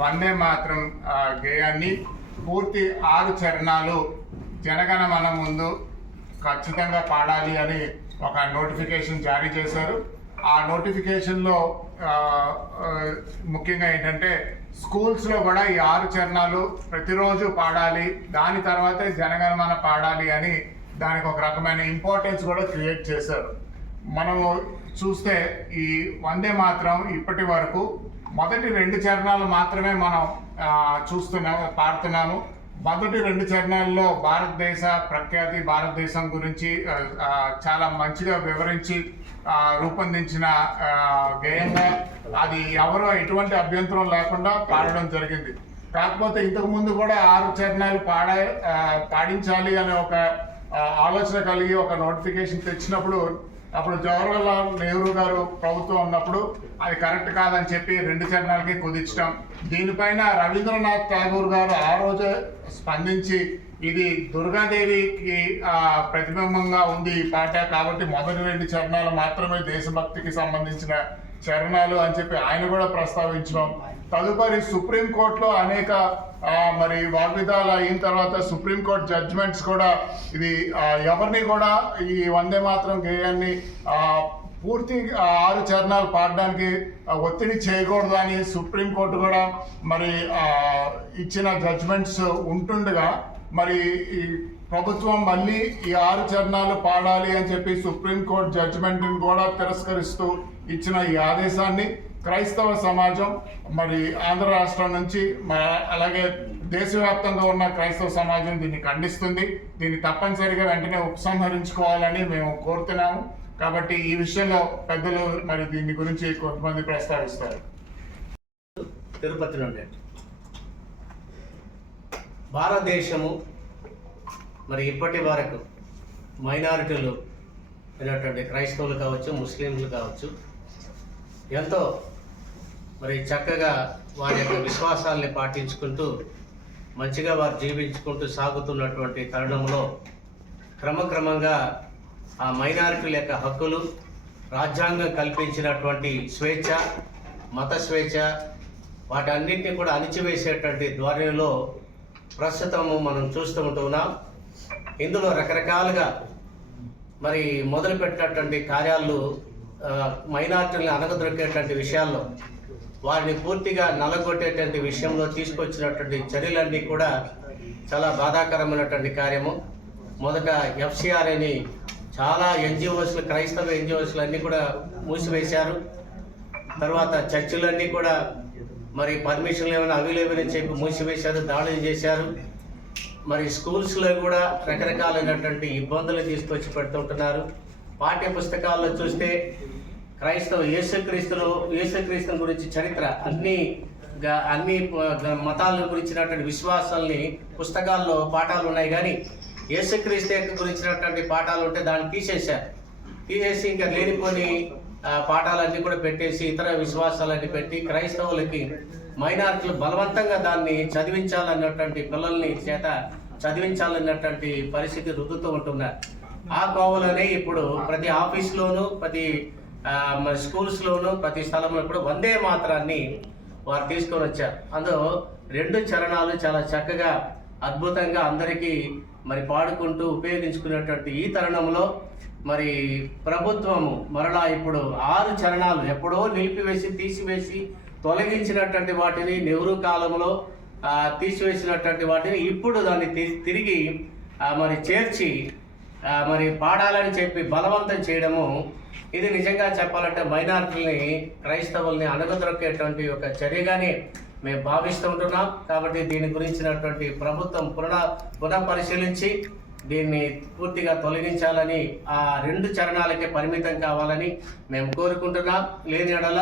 వందే మాత్రం గేయాన్ని పూర్తి 6 చరణాలు జనగణమన ముందు ఖచ్చితంగా పాడాలి అని ఒక నోటిఫికేషన్ జారీ చేశారు. ఆ నోటిఫికేషన్లో ముఖ్యంగా ఏంటంటే స్కూల్స్లో కూడా ఈ 6 చరణాలు ప్రతిరోజు పాడాలి, దాని తర్వాతే జనగణమన పాడాలి అని దానికి ఒక రకమైన ఇంపార్టెన్స్ కూడా క్రియేట్ చేశారు. మనము చూస్తే ఈ వందే మాత్రం ఇప్పటి వరకు మొదటి 2 చరణాలు మాత్రమే మనం పాడుతున్నాము. మొదటి 2 చరణాల్లో భారతదేశ ప్రఖ్యాతి, భారతదేశం గురించి చాలా మంచిగా వివరించి రూపొందించిన గేయంగా అది ఎవరో ఎటువంటి అభ్యంతరం లేకుండా పాడడం జరిగింది. కాకపోతే ఇంతకు ముందు కూడా 6 చరణాలు పాడించాలి అనే ఒక ఆలోచన కలిగి ఒక నోటిఫికేషన్ తెచ్చినప్పుడు అప్పుడు జవహర్లాల్ నెహ్రూ గారు ప్రభుత్వం ఉన్నప్పుడు అది కరెక్ట్ కాదని చెప్పి 2 చరణాలకి కుదించడం. దీనిపైన రవీంద్రనాథ్ ఠాగూర్ గారు ఆ రోజే స్పందించి ఇది దుర్గాదేవికి ప్రతిబింబంగా ఉంది ఈ పాట, కాబట్టి మొదటి 2 చరణాలు మాత్రమే దేశభక్తికి సంబంధించిన చరణాలు అని చెప్పి ఆయన కూడా ప్రస్తావించడం. తదుపరి సుప్రీంకోర్టులో అనేక మరి వాగ్విదాలు అయిన తర్వాత సుప్రీంకోర్టు జడ్జిమెంట్స్ కూడా ఇది ఎవరిని కూడా ఈ వందే మాత్రం గేయాన్ని పూర్తి 6 చరణాలు పాడడానికి ఒత్తిడి చేయకూడదు అని సుప్రీంకోర్టు కూడా మరి ఇచ్చిన జడ్జిమెంట్స్ ఉంటుండగా మరి ఈ ప్రభుత్వం మళ్ళీ ఈ 6 చరణాలు పాడాలి అని చెప్పి సుప్రీంకోర్టు జడ్జిమెంట్ని కూడా తిరస్కరిస్తూ ఇచ్చిన ఈ ఆదేశాన్ని క్రైస్తవ సమాజం మరి ఆంధ్ర రాష్ట్రం నుంచి అలాగే దేశవ్యాప్తంగా ఉన్న క్రైస్తవ సమాజం దీన్ని ఖండిస్తుంది. దీన్ని తప్పనిసరిగా వెంటనే ఉపసంహరించుకోవాలని మేము కోరుతున్నాము. కాబట్టి ఈ విషయంలో పెద్దలు మరి దీని గురించి కొంతమంది ప్రస్తావిస్తారు. తిరుపతి నుండి భారతదేశము మరి ఇప్పటి వరకు మైనారిటీలు అయినటువంటి క్రైస్తవులు కావచ్చు, ముస్లింలు కావచ్చు, ఎంతో మరి చక్కగా వారి యొక్క విశ్వాసాలని పాటించుకుంటూ మంచిగా వారు జీవించుకుంటూ సాగుతున్నటువంటి తరుణంలో క్రమక్రమంగా ఆ మైనారిటీల యొక్క హక్కులు, రాజ్యాంగం కల్పించినటువంటి స్వేచ్ఛ, మత స్వేచ్ఛ, వాటన్నింటినీ కూడా అణిచివేసేటువంటి ధోరణిలో ప్రస్తుతము మనం చూస్తూ ఉంటున్నాం. ఇందులో రకరకాలుగా మరి మొదలుపెట్టినటువంటి కార్యాలు మైనారిటీలను అణగదొక్కేటువంటి విషయాల్లో వారిని పూర్తిగా నలగొట్టేటువంటి విషయంలో తీసుకొచ్చినటువంటి చర్యలన్నీ కూడా చాలా బాధాకరమైనటువంటి కార్యము. మొదట FCR అని చాలా ఎన్జిఓస్లు, క్రైస్తవ ఎన్జిఓస్లు అన్నీ కూడా మూసివేశారు. తర్వాత చర్చిలన్నీ కూడా మరి పర్మిషన్లు ఏమైనా అవి చెప్పి మూసివేశారు, దాడులు చేశారు. మరి స్కూల్స్లో కూడా రకరకాలైనటువంటి ఇబ్బందులు తీసుకొచ్చి పెడుతుంటున్నారు. పాఠ్య పుస్తకాల్లో చూస్తే యేసుక్రీస్తుని గురించి చరిత్ర అన్ని మతాల గురించినటువంటి విశ్వాసాలని పుస్తకాల్లో పాఠాలు ఉన్నాయి, కానీ యేసుక్రీస్తు యొక్క గురించినటువంటి పాఠాలు ఉంటే దాన్ని తీసేసి ఇంకా లేనిపోని పాఠాలన్నీ కూడా పెట్టేసి ఇతర విశ్వాసాలన్నీ పెట్టి క్రైస్తవులకి మైనారిటీలు బలవంతంగా దాన్ని చదివించాలన్నటువంటి పిల్లల్ని చేత చదివించాలన్నటువంటి పరిస్థితి రుద్దుతూ ఉంటున్నారు. ఆ కోవలోనే ఇప్పుడు ప్రతి ఆఫీస్లోనూ, ప్రతి స్కూల్స్లోనూ, ప్రతి స్థలంలో కూడా వందే మాత్రాన్ని వారు తీసుకొని వచ్చారు. అందులో 2 చరణాలు చాలా చక్కగా అద్భుతంగా అందరికీ మరి పాడుకుంటూ ఉపయోగించుకునేటువంటి ఈ తరుణంలో మరి ప్రభుత్వము మరలా ఇప్పుడు 6 చరణాలు ఎప్పుడో నిలిపివేసి, తీసివేసి, తొలగించినటువంటి వాటిని నెహ్రూ కాలంలో తీసివేసినటువంటి వాటిని ఇప్పుడు దాన్ని తిరిగి మరి చేర్చి మరి పాడాలని చెప్పి బలవంతం చేయడము, ఇది నిజంగా చెప్పాలంటే మైనారిటీలని, క్రైస్తవుల్ని అణగదొక్కేటువంటి ఒక చర్యగానే మేము భావిస్తూ ఉంటున్నాం. కాబట్టి దీని గురించినటువంటి ప్రభుత్వం పునఃపరిశీలించి దీన్ని పూర్తిగా తొలగించాలని, ఆ 2 చరణాలకే పరిమితం కావాలని మేము కోరుకుంటున్నాం. లేని ఎడల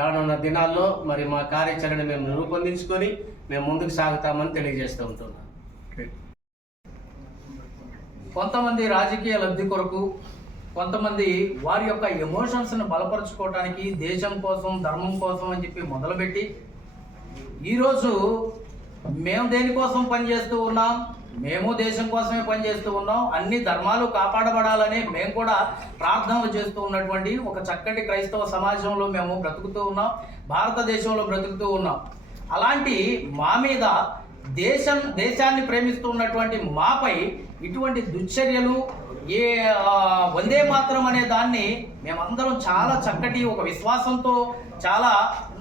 రానున్న దినాల్లో మరి మా కార్యాచరణ మేము రూపొందించుకొని మేము ముందుకు సాగుతామని తెలియజేస్తూ ఉంటున్నాం. కొంతమంది రాజకీయ లబ్ధి కొరకు, కొంతమంది వారి యొక్క ఎమోషన్స్ని బలపరుచుకోవడానికి దేశం కోసం, ధర్మం కోసం అని చెప్పి మొదలుపెట్టి ఈరోజు మేము దేనికోసం పనిచేస్తూ ఉన్నాం, మేము దేశం కోసమే పనిచేస్తూ ఉన్నాం, అన్ని ధర్మాలు కాపాడబడాలని మేము కూడా ప్రార్థనలు చేస్తూ ఉన్నటువంటి ఒక చక్కటి క్రైస్తవ సమాజంలో మేము బ్రతుకుతూ ఉన్నాం, భారతదేశంలో బ్రతుకుతూ ఉన్నాం. అలాంటి మా మీద దేశాన్ని ప్రేమిస్తూ ఉన్నటువంటి మాపై ఇటువంటి దుశ్చర్యలు వందే మాత్రం అనే దాన్ని మేమందరం చాలా చక్కటి ఒక విశ్వాసంతో చాలా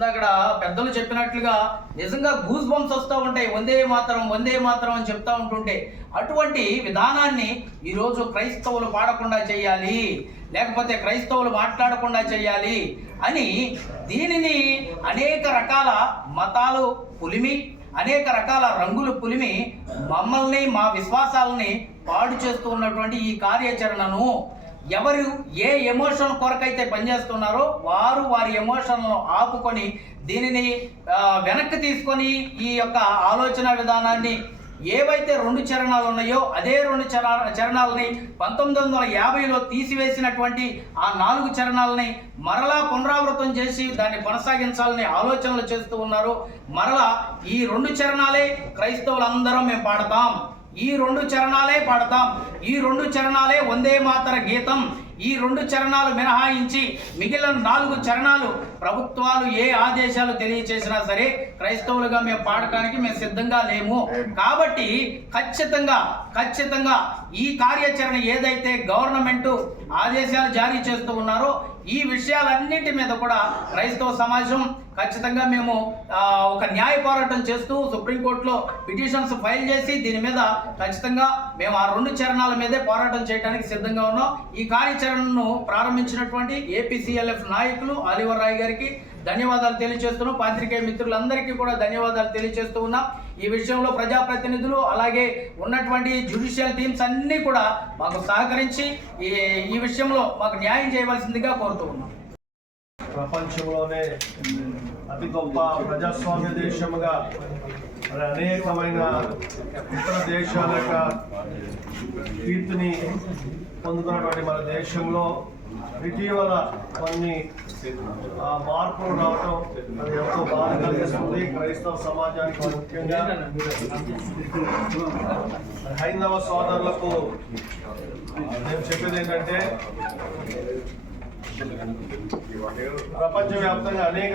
అక్కడ పెద్దలు చెప్పినట్లుగా నిజంగా గూస్ బంప్స్ వస్తూ ఉంటాయి. వందే మాత్రం అని చెప్తా ఉంటుంటే అటువంటి విధానాన్ని ఈరోజు క్రైస్తవులు పాడకుండా చేయాలి, లేకపోతే క్రైస్తవులు మాట్లాడకుండా చేయాలి అని దీనిని అనేక రకాల మతాలు పులిమి, అనేక రకాల రంగులు పులిమి మమ్మల్ని మా విశ్వాసాలని పాడు చేస్తూ ఉన్నటువంటి ఈ కార్యాచరణను ఎవరు ఏ ఎమోషన్ కొరకైతే పనిచేస్తున్నారో వారు వారి ఎమోషన్లను ఆపుకొని దీనిని వెనక్కి తీసుకొని ఈ యొక్క ఆలోచన విధానాన్ని ఏవైతే 2 చరణాలు ఉన్నాయో అదే 2 చరణాలని 1950లో తీసివేసినటువంటి ఆ 4 చరణాలని మరలా పునరావృతం చేసి దాన్ని కొనసాగించాలని ఆలోచనలు చేస్తూ ఉన్నారు. మరలా ఈ 2 చరణాలే క్రైస్తవులందరం మేము పాడతాం, ఈ 2 చరణాలే పాడతాం, ఈ 2 చరణాలే వందే మాతర గీతం. ఈ 2 చరణాలు మినహాయించి మిగిలిన 4 చరణాలు ప్రభుత్వాలు ఏ ఆదేశాలు తెలియచేసినా సరే క్రైస్తవులుగా మేము పాడటానికి మేము సిద్ధంగా లేము. కాబట్టి ఖచ్చితంగా ఈ కార్యాచరణ ఏదైతే గవర్నమెంట్ ఆదేశాలు జారీ చేస్తూ ఉన్నారో ఈ విషయాలన్నింటి మీద కూడా క్రైస్తవ సమాజం ఖచ్చితంగా మేము ఒక న్యాయ పోరాటం చేస్తూ సుప్రీంకోర్టులో పిటిషన్స్ ఫైల్ చేసి దీని మీద ఖచ్చితంగా మేము ఆ 2 చరణాల మీదే పోరాటం చేయడానికి సిద్ధంగా ఉన్నాం. ఈ కార్యాచరణను ప్రారంభించినటువంటి ఏపీసీఎల్ఎఫ్ నాయకులు ఆలివర్ రాయ్ గారికి ధన్యవాదాలు తెలియజేస్తున్నాం. పాత్రికేయ మిత్రులందరికీ కూడా ధన్యవాదాలు తెలియజేస్తూ ఉన్నాం. ఈ విషయంలో ప్రజాప్రతినిధులు అలాగే ఉన్నటువంటి జ్యుడిషియల్ టీమ్స్ అన్నీ కూడా మాకు సహకరించి ఈ విషయంలో మాకు న్యాయం చేయవలసిందిగా కోరుతూ ఉన్నాం. ప్రపంచంలోనే అతి గొప్ప ప్రజాస్వామ్య దేశముగా మరి అనేకమైన ఇతర దేశాల యొక్క కీర్తిని పొందుతున్నటువంటి మన దేశంలో ఇటీవల కొన్ని మార్పులు రావటం అది ఎంతో బాధ కలిగిస్తుంది క్రైస్తవ సమాజానికి, ముఖ్యంగా హైందవ సోదరులకు నేను చెప్పేది ఏంటంటే ప్రపంచవ్యాప్తంగా అనేక